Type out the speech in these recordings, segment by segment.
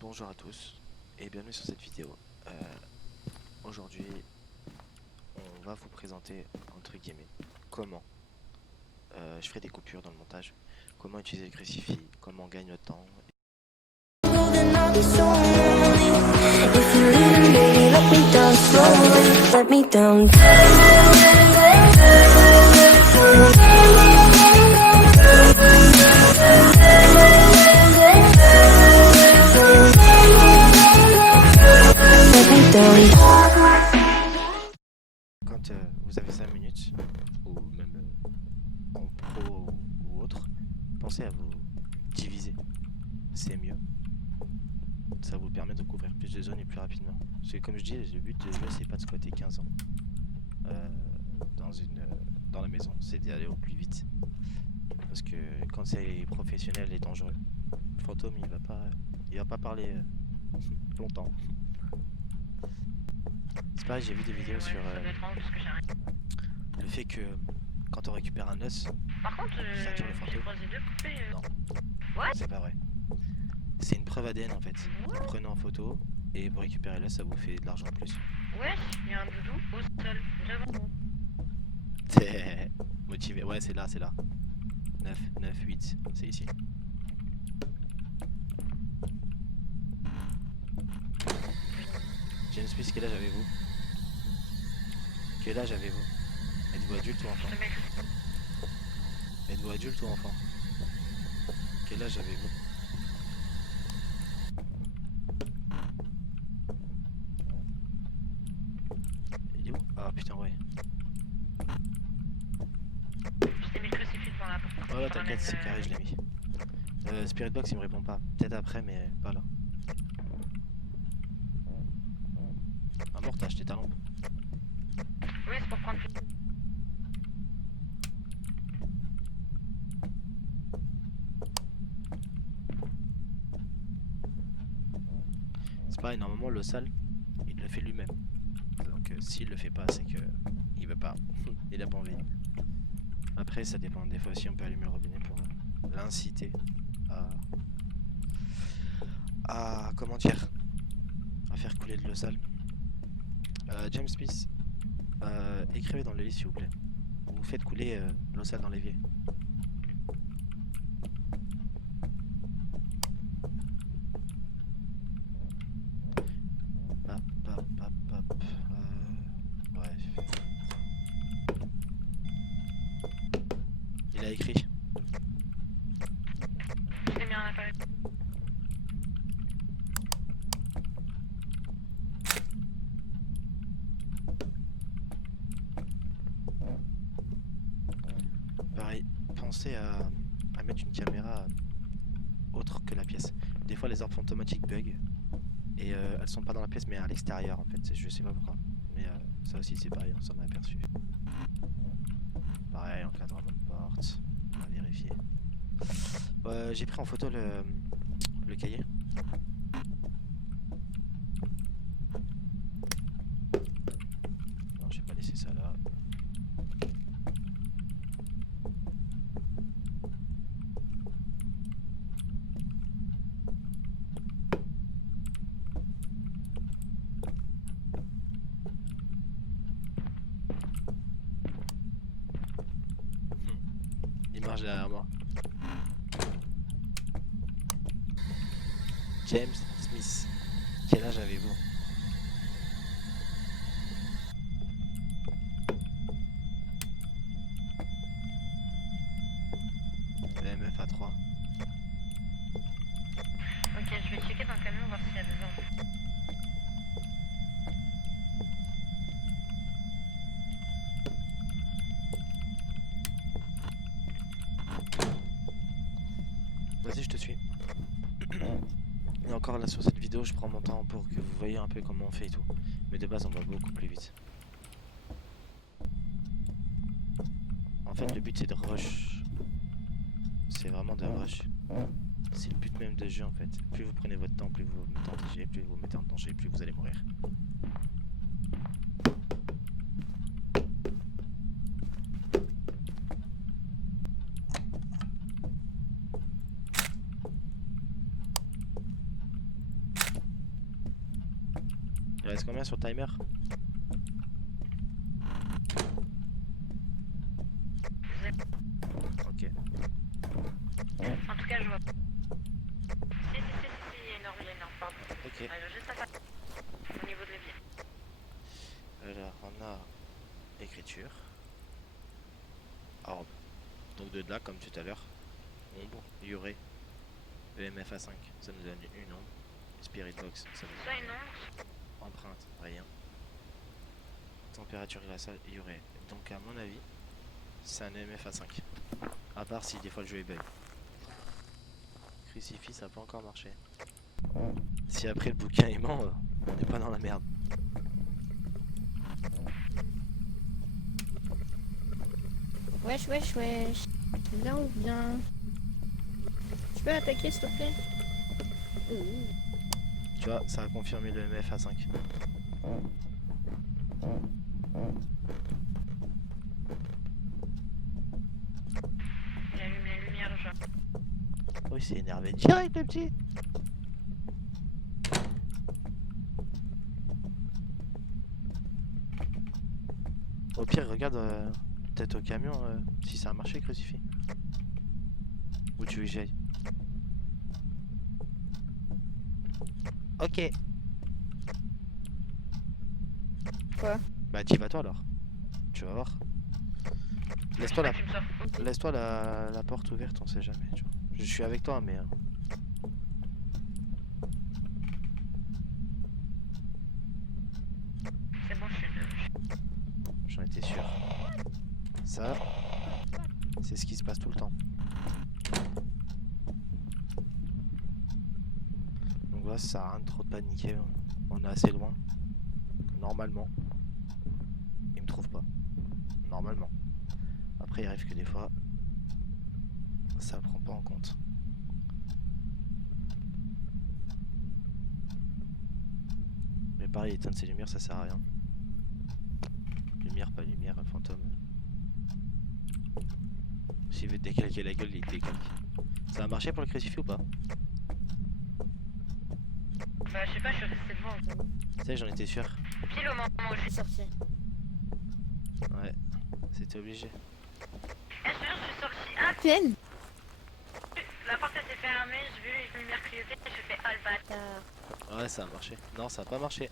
Bonjour à tous et bienvenue sur cette vidéo. Aujourd'hui, on va vous présenter, entre guillemets, comment je ferai des coupures dans le montage, comment utiliser le crucifix, comment on gagne le temps. Then I'll be so lonely. If you leave, baby, let me down slowly. Let me down. Let me down. Quand vous avez 5 minutes, ou même en pro ou autre, pensez à vous diviser, c'est mieux. Ça vous permet de couvrir plus de zones et plus rapidement. Parce que comme je dis, le but de jeu c'est pas de squatter 15 ans dans la maison, c'est d'aller au plus vite. Parce que quand c'est professionnel et dangereux, le fantôme il va pas parler longtemps. C'est pareil, j'ai vu des vidéos sur le fait que quand on récupère un os, Par contre, ça tue le fantôme. j'ai croisé deux poupées. Non. What? C'est pas vrai. C'est une preuve ADN en fait. Vous le prenez en photo et vous récupérez l'os, ça vous fait de l'argent en plus. Ouais, il y a un doudou au sol, devant nous. C'est motivé. Ouais, c'est là, c'est là. 9, 9, 8, c'est ici. James Smith, quel âge avez-vous? Quel âge avez-vous? Êtes-vous adulte ou enfant? Ce mec, Êtes-vous adulte ou enfant? Quel âge avez-vous? Il est où? Ah putain, ouais. je t'ai mis le crucifix devant la porte. Ouais, t'inquiète, c'est carré, je l'ai mis. Spirit Box, il me répond pas. Peut-être après, mais pas là. Ah, mort, t'as acheté ta lampe. Ouais, c'est pour prendre. C'est pareil, normalement, le sale, il le fait lui-même. Donc, s'il le fait pas, c'est que il veut pas. Il a pas envie. Après, ça dépend. Des fois aussi, on peut allumer le robinet pour l'inciter à comment dire, à faire couler de l'eau sale. James Smith, écrivez dans le lit s'il vous plaît. Vous faites couler l'eau sale dans l'évier. Pap, pap, pap, pap. Ouais. Il a écrit. Je t'ai mis un appareil. Pareil, pensez à mettre une caméra autre que la pièce. Des fois, les orbes fantomatiques bug et elles sont pas dans la pièce mais à l'extérieur en fait. Je sais pas pourquoi. Mais ça aussi, c'est pareil, on s'en a aperçu. Pareil, encadrement de porte, on va vérifier. J'ai pris en photo le cahier. Non, j'ai pas laissé ça là. Il marche derrière moi. James Smith, quel âge avez-vous? MF à 3. Ok, je vais checker dans le camion voir s'il y a des ordres. Vas-y, je te suis. Et encore là sur cette vidéo, je prends mon temps pour que vous voyez un peu comment on fait et tout. Mais de base, on va beaucoup plus vite. En fait, le but c'est de rush. C'est vraiment de rush. C'est le but même de jeu en fait. Plus vous prenez votre temps, plus vous vous mettez en danger, plus vous vous mettez en danger, plus vous allez mourir. reste combien sur le timer? Ok. En tout cas, je vois. Si, il y a une orbe, pardon. Ok. Juste à ça. Au niveau de l'évier. Alors on a écriture. Orbe. Donc de là comme tout à l'heure. Ombre, Yuré, EMF A5, ça nous donne une ombre. Spirit Box, ça nous Soit donne une ombre, empreinte, rien. Température glaciale, Yuré. Donc à mon avis, c'est un EMF A5. À part si des fois le jeu est bug. Crucifix, ça n'a pas encore marché. Si après le bouquin est ment, on n'est pas dans la merde. Wesh. Bien ou bien? Tu peux attaquer s'il te plaît? Tu vois, ça a confirmé le EMF A5. il allume la lumière jaune. Oh, il s'est énervé direct le petit. Au pire, regarde peut-être au camion si ça a marché, crucifix. Où tu veux que j'aille? Ok. Quoi? Bah t'y vas toi alors. Tu vas voir. Laisse-toi la, Tu me sors. laisse-toi la porte ouverte, on sait jamais. Tu vois. Je suis avec toi mais... C'est bon, je suis deux. J'en étais sûr. Ça, c'est ce qui se passe tout le temps. Donc là, ça sert à rien de trop de paniquer. On est assez loin. Normalement. Il me trouve pas. Normalement. Après, il arrive que des fois, ça prend pas en compte. Mais pareil, éteindre ses lumières, ça sert à rien. Lumière, pas lumière, fantôme. S'il veut te décalquer la gueule, il te décalque. Ça a marché pour le crucifix ou pas? Bah, je sais pas, je suis resté devant. Tu sais, j'en étais sûr. Pile au moment où je Je suis suis. sorti. Ouais, c'était obligé. Je suis sorti. Ah, Peine. la porte elle s'est fermée, j'ai vu les lumières clignoter, j'ai fait ah le bâtard. Ouais, ça a marché. Non, ça a pas marché.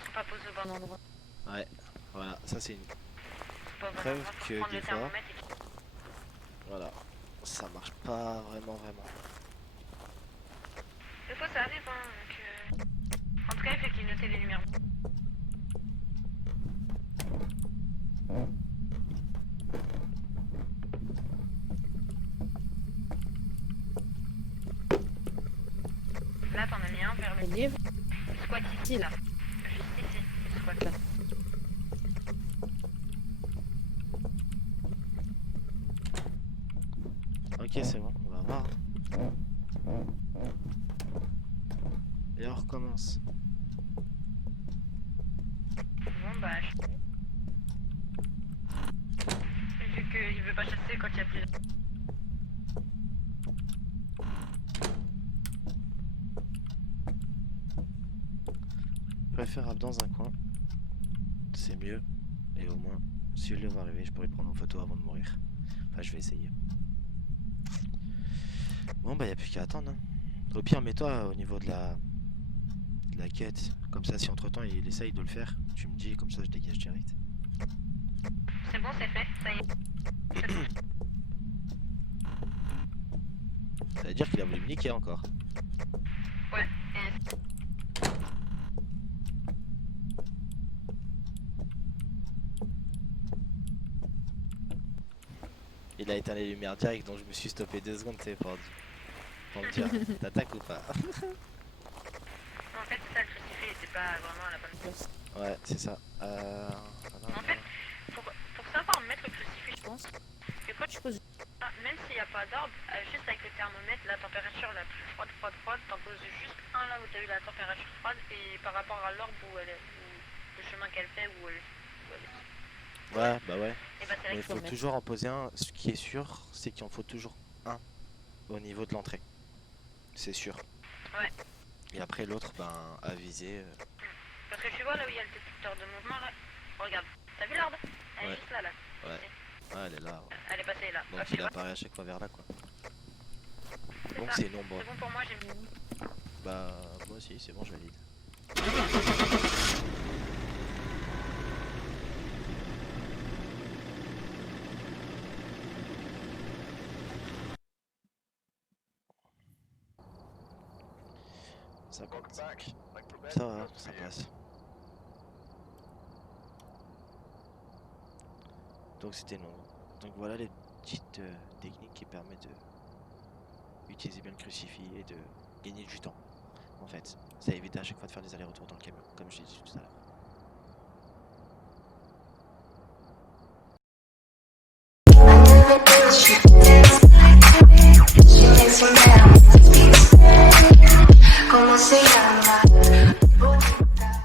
Faut pas poser au bon endroit. Ouais, voilà, ça c'est une... Faut pas au bon Preuve endroit, faut que prendre des le fois- thermomètre et... Voilà. Ça marche pas vraiment. Des fois ça arrive, hein, donc... En tout cas, il fait clignoter les lumières. Là, t'en as mis un vers Le le livre. squat ici, là. Juste ici, le squat là. Ok, c'est bon, on va voir. Et on recommence. Bon, bah... Vu qu'il veut pas chasser quand il y a plus... Préférable dans un coin. C'est mieux. Et au moins, si je le vois arriver, je pourrais prendre une photo avant de mourir. Enfin, je vais essayer. Bon, bah, y a plus qu'à attendre. Hein. Au pire, mets-toi au niveau de la quête. Comme ça, si entre temps il essaye de le faire, tu me dis, comme ça, je dégage direct. C'est bon, c'est fait, ça y est. Ça veut dire qu'il a voulu me niquer encore. Ouais, et... Il a éteint les lumières direct, donc je me suis stoppé 2 secondes, tu sais, pour me dire, t'attaques ou pas? En fait, c'est ça, le crucifix, il était pas vraiment à la bonne place. Ouais, c'est ça. En fait, pour savoir mettre le crucifix, je pense que quand tu poses... même s'il n'y a pas d'orbe, juste avec le thermomètre, la température la plus froide, t'en poses juste un là où t'as eu la température froide et par rapport à l'orbe où elle est, où le chemin qu'elle fait, où elle est. Ouais, bah ouais. Et bah c'est là Mais il qu'il faut faut le mettre. toujours en poser un. Ce qui est sûr, c'est qu'il en faut toujours un au niveau de l'entrée. C'est sûr. Ouais. Et après l'autre, ben, à viser. Parce que tu vois là où il y a le détecteur de mouvement là. Regarde, t'as vu l'arbre? Elle Ouais. est juste là là. Ouais. Ah, elle est là. Ouais. Elle est passée là. Donc Ok, il ouais. apparaît à chaque fois vers là, quoi. C'est Donc ça. c'est nombreux. C'est bon pour moi, j'ai mis. Bah, moi aussi, c'est bon, je valide. Ça compte. Ça va, ça passe. Donc c'était long. Donc voilà les petites techniques qui permettent de utiliser bien le crucifix et de gagner du temps. En fait, ça évite à chaque fois de faire des allers-retours dans le camion, comme je l'ai dit tout à l'heure. ¿Cómo se llama?